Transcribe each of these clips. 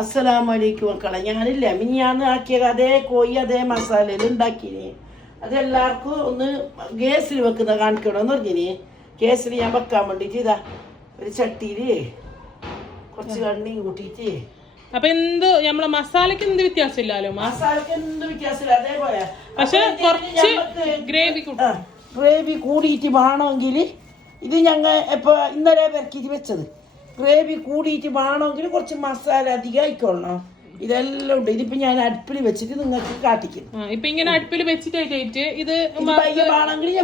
അസ്സലാമലൈക്കും മക്കളെ. ഞാനില്ല മിനിയാന്ന് ആക്കിയത് അതേ കോഴി അതേ മസാലയിൽ ഉണ്ടാക്കിനി. അതെല്ലാവർക്കും ഒന്ന് ഗ്യാസിൽ വെക്കുന്ന കാണിക്കണമെന്ന് പറഞ്ഞിനി. ഗ്യാസിൽ ഞാൻ വെക്കാൻ വേണ്ടിയിട്ട് ഇതാ ഒരു ചട്ടിയില് കുറച്ച് എണ്ണയും കൂട്ടിയിട്ട്. അപ്പൊ എന്ത് നമ്മളെ മസാലക്ക് എന്ത് വ്യത്യാസമില്ലല്ലോ? മസാലക്ക് എന്ത് വ്യത്യാസമില്ല, അതേപോലെ. പക്ഷെ കുറച്ച് ഗ്രേവി കൂടിയിട്ട് വേണമെങ്കിൽ ഇത് ഞങ്ങൾ ഇപ്പൊ ഇന്നലെ പെരക്കിയിട്ട് വെച്ചത്. ഗ്രേവി കൂടിയിട്ട് വേണമെങ്കിൽ കുറച്ച് മസാല അധികം ആയിക്കൊള്ളണം. ഇതെല്ലാം ഉണ്ട്. ഇതിപ്പോ ഞാൻ അടുപ്പിൽ വെച്ചിട്ട് നിങ്ങൾക്ക് കാട്ടിക്കും. ഇപ്പൊ ഇങ്ങനെ അടുപ്പിൽ വെച്ചിട്ടായിട്ട് ഇത് വേണമെങ്കിൽ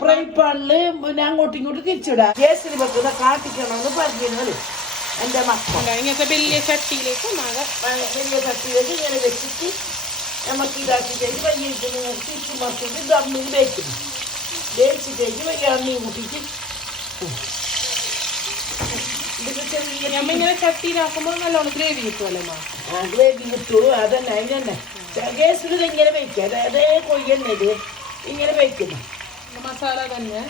ഫ്രൈ പാനില് അങ്ങോട്ടും ഇങ്ങോട്ടും തിരിച്ചിടാം. ഗ്യാസിൽ വെക്കുന്ന കാട്ടിക്കണമെന്ന് പറഞ്ഞത് എന്റെ മക്കൾ. ഇങ്ങനത്തെ വലിയ ചട്ടിയിലേക്ക് വലിയ ചട്ടിയിലേക്ക് ഇങ്ങനെ വെച്ചിട്ട് നമുക്ക് ഇതാക്കിയിട്ട് വൈകിട്ട് നിങ്ങൾക്ക് തിരിച്ചു മറിച്ചിട്ട് ദമ്മിൽ വേവിക്കുന്നു. വേവിച്ചിട്ടേക്ക് വലിയ എണ്ണയും കൂട്ടിയിട്ട് ഇങ്ങനെ ചട്ടിയിലാക്കുമ്പോൾ നല്ലോണം ഗ്രേവി കിട്ടുമല്ലോ. ഗ്രേവി കിട്ടുള്ളൂ. അതന്നെ അതിനെ ഗ്യാസിൽ ഇങ്ങനെ വെക്കുക. അതേ കൊയ്യ തന്നെ ഇത് ഇങ്ങനെ വെക്കുന്നു. മസാല തന്നെ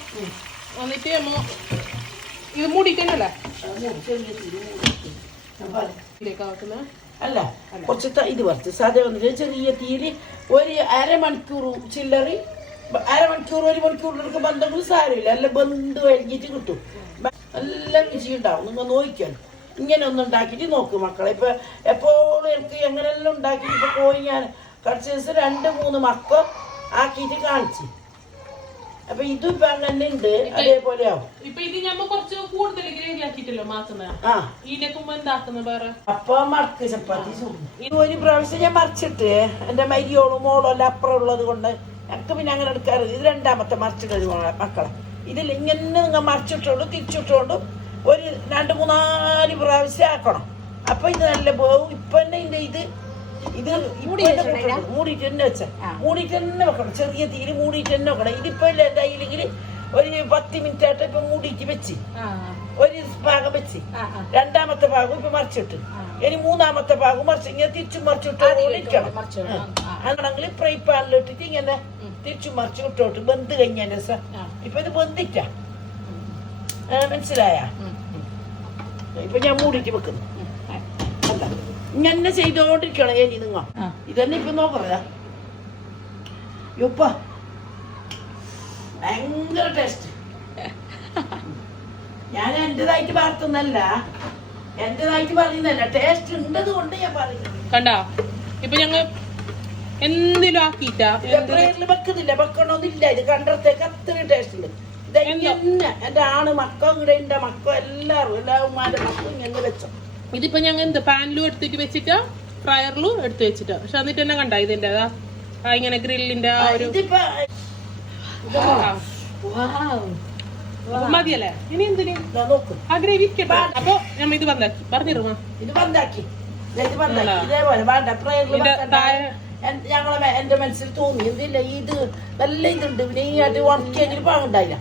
എന്നിട്ട് ഇത് മൂടിക്കണല്ലേ? അല്ല, കുറച്ച് ഇത് വറുത്ത് സാധാ വന്നിട്ട് ചെറിയ തീര് ഒരു അരമണിക്കൂർ ചില്ലറി, അരമണിക്കൂർ ഒരു മണിക്കൂറിലൊക്കെ ബന്ധങ്ങൾ സാരമില്ല. അല്ല ബന്ധു കഴിഞ്ഞിട്ട് കിട്ടും. എല്ലാം രുചി ഉണ്ടാവും. നിങ്ങൾ നോക്കിയാൽ ഇങ്ങനെ ഒന്ന് ഉണ്ടാക്കിയിട്ട് നോക്ക് മക്കളെ. ഇപ്പൊ എപ്പോഴും എനിക്ക് എങ്ങനെല്ലാം ഉണ്ടാക്കിയിട്ട് ഇപ്പൊ കോഴി ഞാൻ കുറച്ച് ദിവസം 2-3 മക്കൾ ആക്കിയിട്ട് കാണിച്ചു. അപ്പൊ ഇതും ഇപ്പൊ അങ്ങനെ ഉണ്ട്. അതേപോലെ ആവും. അപ്പൊ മടക്ക് ചപ്പാത്തി ഇത് ഒരു പ്രാവശ്യം ഞാൻ മറിച്ചിട്ട് എന്റെ മരിയോളും മോളും എല്ലാം അപ്പുറം ഉള്ളത് കൊണ്ട് എനിക്ക് പിന്നെ അങ്ങനെ എടുക്കാറില്ല. ഇത് 2ാമത്തെ മറിച്ചിട്ട് മക്കളെ. ഇതിൽ ഇങ്ങനെ നിങ്ങൾ മറിച്ചിട്ടോണ്ട് തിരിച്ചിട്ടോണ്ടും ഒരു 2-3-4 പ്രാവശ്യം ആക്കണം. അപ്പൊ ഇത് നല്ല പോവും. ഇപ്പൊ തന്നെ ഇത് മൂടിയിട്ട് തന്നെ വെച്ച മൂടിയിട്ട് തന്നെ വെക്കണം. ചെറിയ തീര് മൂടിയിട്ട് തന്നെ വെക്കണം. ഇതിപ്പോ ഇല്ലെങ്കിൽ ഒരു 10 മിനിറ്റ് ആയിട്ട് ഇപ്പൊ മൂടിയിട്ട് വെച്ച് ഒരു ഭാഗം വെച്ച് 2ാമത്തെ ഭാഗം ഇപ്പൊ മറിച്ചിട്ട് ഇനി 3ാമത്തെ ഭാഗം മറിച്ച് ഇങ്ങനെ തിരിച്ചും മറിച്ചിട്ടോണ്ടിരിക്കണം. അങ്ങനെങ്കിൽ ഫ്രൈ പാനിലിട്ടിട്ട് ഇങ്ങനെ തിരിച്ചു മറിച്ച് ഇട്ടോട്ട് ബന്ധ് കഴിഞ്ഞ രസം. ഇപ്പൊ ഇത് ബന്ധിറ്റാ, മനസ്സിലായ? ഇപ്പൊ ഞാൻ മൂടിയിട്ട് വെക്കുന്നു. അല്ല ഇങ്ങനെ ചെയ്തോണ്ടിരിക്കണം. ഏനി നിങ്ങൾ ഇതന്നെ ഇപ്പൊ നോക്കറ യൊപ്പ ഭയങ്കര ടേസ്റ്റ്. ഞാൻ എന്റേതായിട്ട് വളർത്തുന്നല്ല, എന്റേതായിട്ട് പറയുന്നല്ല, ടേസ്റ്റ് ഉണ്ടത് കൊണ്ട് ഞാൻ പറയുന്നത്. കണ്ടാ ഇപ്പൊ ഞങ്ങൾ എന്തിലും ആക്കിട്ടാ വെക്കുന്നില്ല, വെക്കണമെന്നില്ല. ഇത് കണ്ടത്തേക്ക് അത്രയും ടേസ്റ്റ് ഉണ്ട്. ഇതന്നെ എന്റെ ആണ് മക്കളും ഇവിടെ എന്റെ മക്കളും എല്ലാവരും ഉമ്മാന്റെ മക്കളും ഇങ്ങനെ വെച്ചോ. ഇതിപ്പോ ഞങ്ങൾ എന്ത് പാനിലും എടുത്തിട്ട് വെച്ചിട്ടാ ഫ്രയറിലും എടുത്ത് വെച്ചിട്ടാ. പക്ഷെ എന്നിട്ട് തന്നെ കണ്ട ഇതിന്റെ ഇങ്ങനെ ഗ്രില്ലിന്റെ ആ ഒരു മതിയല്ലേ? ഇനി എന്തിന് ആ ഗ്രേവി ഇരിക്കട്ടെ. അപ്പൊ നമ്മ ഇത് ബന്ധാക്കി പറഞ്ഞിരുന്നു. ഇത് ബന്ധാക്കി ഇതേപോലെ വേണ്ട ഫ്രയറിൽ ഞങ്ങളെ എന്റെ മനസ്സിൽ തോന്നി. എന്തില്ല ഇത് നല്ല ഇതുണ്ട്. പിന്നെ ഈ ആയിട്ട് ഉണക്കിയെങ്കിലും പാങ്ങുണ്ടായില്ല.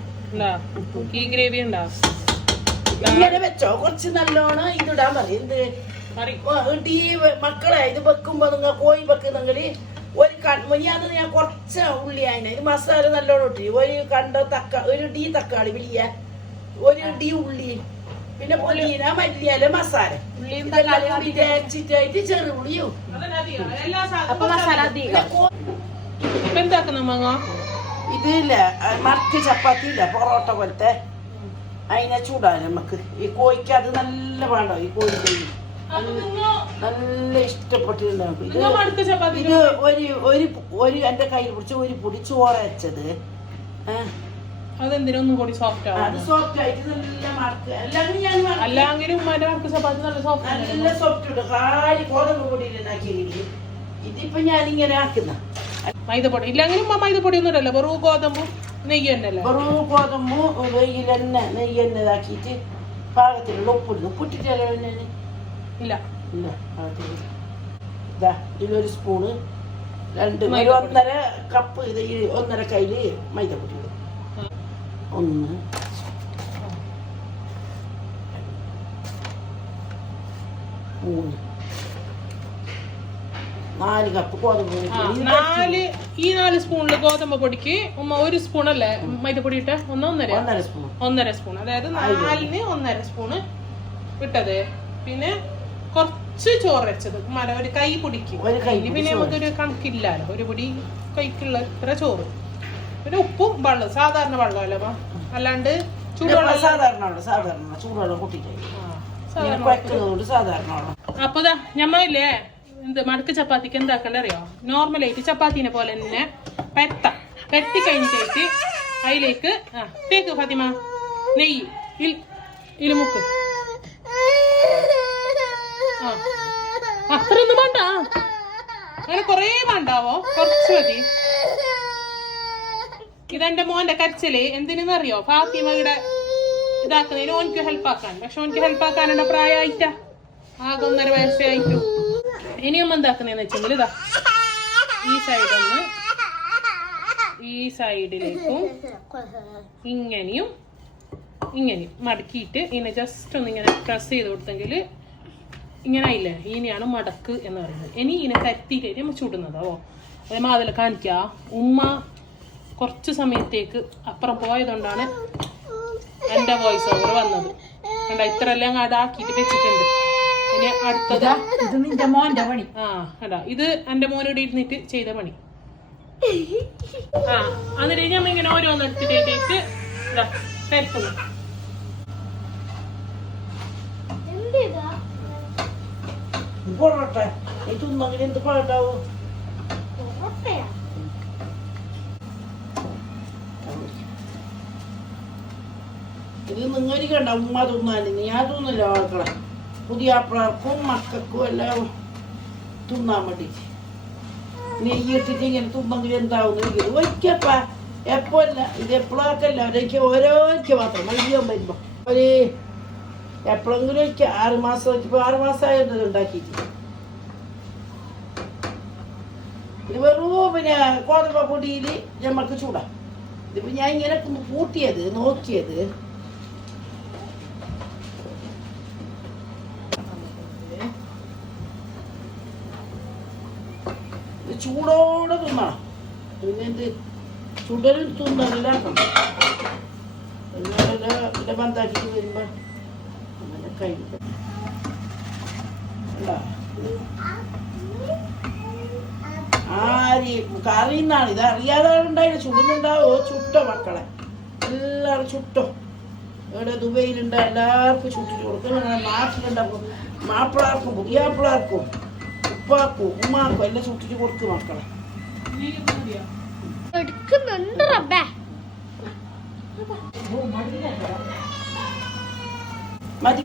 ഈ ഗ്രേവി ഉണ്ടാ ഇങ്ങനെ വെച്ചോ. കുറച്ച് നല്ലോണം ഇതിടാൻ പറയും. എന്ത് ഈ മക്കളെ ഇത് വെക്കുമ്പോ നിങ്ങൾ കോഴി വെക്കുന്നെങ്കിൽ ഒരു അത് ഞാൻ കുറച്ച് ഉള്ളി അതിന് ഇത് മസാല നല്ലോണം ഇട്ടി ഒരു ഒരു ഡി തക്കാളി വലിയ ഒരു ഡി ഉള്ളി പിന്നെ പൊലീന മല്ലിയല മസാല അരച്ചിട്ടായിട്ട് ചെറുള്ളിയും ഇതില്ല മറക്ക് ചപ്പാത്തി ഇല്ല പൊറോട്ട പോലത്തെ അതിനെ ചൂടാണ് നമുക്ക്. ഈ കോഴിക്ക് അത് നല്ല വേണ്ടോ? ഈ കോഴി നല്ല ഇഷ്ടപ്പെട്ടിട്ടുണ്ട്. ഇത് ഒരു എന്റെ കയ്യിൽ പിടിച്ച് ഒരു പൊടി ചോറ് വെച്ചത്. അതെന്തിനൊന്നും കൂടി സോഫ്റ്റ് ആവും. അത് സോഫ്റ്റ് ആയിട്ട് നല്ല മറക്ക് അല്ലെങ്കിലും ചപ്പാത്തി നല്ല സോഫ്റ്റ് ഉണ്ട്. കാലി ഗോതമ്പ് പൊടിയിൽ ഉണ്ടാക്കിയെങ്കിൽ ഇതിപ്പോ ഞാനിങ്ങനെ ആക്കുന്ന മൈദപ്പൊടി ഇല്ലെങ്കിലും മൈദപ്പൊടി ഒന്നും ഇല്ലല്ലോ. വെറും ഗോതമ്പും നെയ്യ് തന്നെയല്ലേ? വെറും ഗോതമ്പും നെയ്യിൽ തന്നെ നെയ്യ് തന്നെ ഇതാക്കിയിട്ട് പാകത്തിലുള്ള ഉപ്പിടുന്നു. ഉപ്പിട്ടിട്ടല്ലോ ഇല്ല ഇല്ല ഇതാ ഇതിലൊരു സ്പൂണ് 1.5 കപ്പ് ഇത് 1.5 കയ്യില് മൈദപ്പൊടി ഇടും. 1 3 4 കപ്പ് ഗോതമ്പ് പൊടി. ഈ 4 സ്പൂണില് ഗോതമ്പ് പൊടിക്ക് 1 സ്പൂണല്ലേ മൈദപ്പൊടി ഇട്ട? 1.5 സ്പൂൺ. അതായത് 4ന് 1.5 സ്പൂണ് ഇട്ടത്. പിന്നെ കുറച്ച് ചോറ് വെച്ചത് ഒരു കൈ പൊടിക്കും. ഒരു കൈ ഇനി പിന്നെ നമുക്കൊരു കണക്കില്ലല്ലോ, ഒരു പൊടി കൈക്കുള്ള ഇത്ര ചോറ്, പിന്നെ ഉപ്പും വെള്ളം, സാധാരണ വെള്ളമല്ലേ അപ്പൊ, അല്ലാണ്ട് ചൂടുവെള്ളം. സാധാരണ ചൂടുവെള്ളം കൂട്ടിട്ട് സാധാരണ വെള്ളം. അപ്പൊ ഞമ്മല്ലേ എന്ത് മടക്ക് ചപ്പാത്തിക്ക് എന്താക്കണ്ട അറിയോ? നോർമലായിട്ട് ചപ്പാത്തിനെ പോലെ തന്നെ പെട്ടി കഴിഞ്ഞിട്ട് അതിലേക്ക് തേക്ക് ഫാത്തിമ നെയ്യ് ഇലുമുക്ക്. അത്രയൊന്നും വേണ്ട, അങ്ങനെ കൊറേ വേണ്ടാവോ, കുറച്ച് മതി. ഇതെന്റെ മോന്റെ കരച്ചില് എന്തിനെന്നറിയോ? ഫാത്തിമയുടെ ഇതാക്കുന്നതിന് ഓനിക്ക് ഹെൽപ്പ് ആക്കാൻ. പക്ഷെ ഓനിക്ക് ഹെൽപ്പ് ആക്കാനുള്ള പ്രായമായിട്ടാ, ആകെ 1.5 വയസ്സേ ആയിട്ടു. ഇനിയും എന്താക്കുന്നതെന്ന് വെച്ചെങ്കിൽ ഇതാ ഈ സൈഡൊന്ന് ഈ സൈഡിലേക്കും ഇങ്ങനെയും മടക്കിയിട്ട് ഇങ്ങനെ ജസ്റ്റ് ഒന്ന് ഇങ്ങനെ പ്രസ് ചെയ്ത് കൊടുത്തെങ്കിൽ ഇങ്ങനെ ആയില്ലേ. ഇനിയാണ് മടക്ക് എന്ന് പറയുന്നത്. ഇനി ഇതിനെ കത്തിയിട്ട് നമ്മൾ ചുടുന്നതോ അതേമാ അതിൽ കാണിക്ക. ഉമ്മ കുറച്ച് സമയത്തേക്ക് അപ്പുറം പോയതുകൊണ്ടാണ് എൻ്റെ വോയിസ് ഓവർ വന്നത്. കണ്ട ഇത്ര എല്ലാം അതാക്കിയിട്ട് വെച്ചിട്ടുണ്ട്. ഇനി അടുത്തത് മോന്റെ പണി. അതാ ഇത് എൻ്റെ മോനോട് ഇരുന്നിട്ട് ചെയ്ത പണി. എന്നിട്ട് ഞമ്മ ഇങ്ങനെ ഓരോന്ന് എടുത്തിട്ടേക്ക് തരക്കുന്നു. പൊറോട്ട ഇതൊന്നും എന്ത് പൊറോട്ടാവോ? ഇത് നിങ്ങൾക്ക് കണ്ട ഉമ്മ തിന്നാന്, ഞാൻ തിന്നില്ല ആൾക്കളെ. പുതിയ പിള്ളേർക്കും മക്കൾക്കും എല്ലാം തിന്നാൻ വേണ്ടിട്ട് നെയ്യിട്ടിട്ട് ഇങ്ങനെ തിന്നെങ്കിൽ എന്താവുന്ന ഒരിക്കപ്പ എപ്പോഴല്ല ഇത് എപ്പോഴൊക്കെയല്ല ഒരേക്ക് ഓരോക്ക് മാത്രം മയ്യോ വരുമ്പോ ഒരു എപ്പോഴെങ്കിലും ഒരിക്ക 6 മാസം, ഇപ്പൊ 6 മാസമായത് ഉണ്ടാക്കിയിട്ട്. ഇത് വെറും പിന്നെ കോതമ്പ പൊടിയിൽ ഞമ്മക്ക് ചൂടാം. ഇതിപ്പോ ഞാൻ ഇങ്ങനെ കൂട്ടിയത് നോക്കിയത് ചൂടോടെ തിന്നണം. പിന്നെ എന്ത് ചുടലും തിന്നലാക്കണം. പിന്നെ ബന്ധാക്കിട്ട് വരുമ്പോ അങ്ങനെ കഴിക്കും. കറിയുന്നാണ് ഇത്. അറിയാതെ ഉണ്ടായില്ല ചുടുന്നുണ്ടാവോ? ചുട്ടോ മക്കളെ എല്ലാവരും ചുട്ടോ. ഇവിടെ ദുബൈയിലുണ്ട്, എല്ലാവർക്കും ചുട്ടിട്ട് കൊടുക്കും. നാട്ടിലുണ്ടാക്കും, മാപ്പിളാർക്കും പുതിയാപ്പിളാർക്കും ഉപ്പാക്കും ഉമ്മാക്കും എല്ലാം ചുട്ടിട്ട് കൊടുക്കും മക്കളെ. മതി.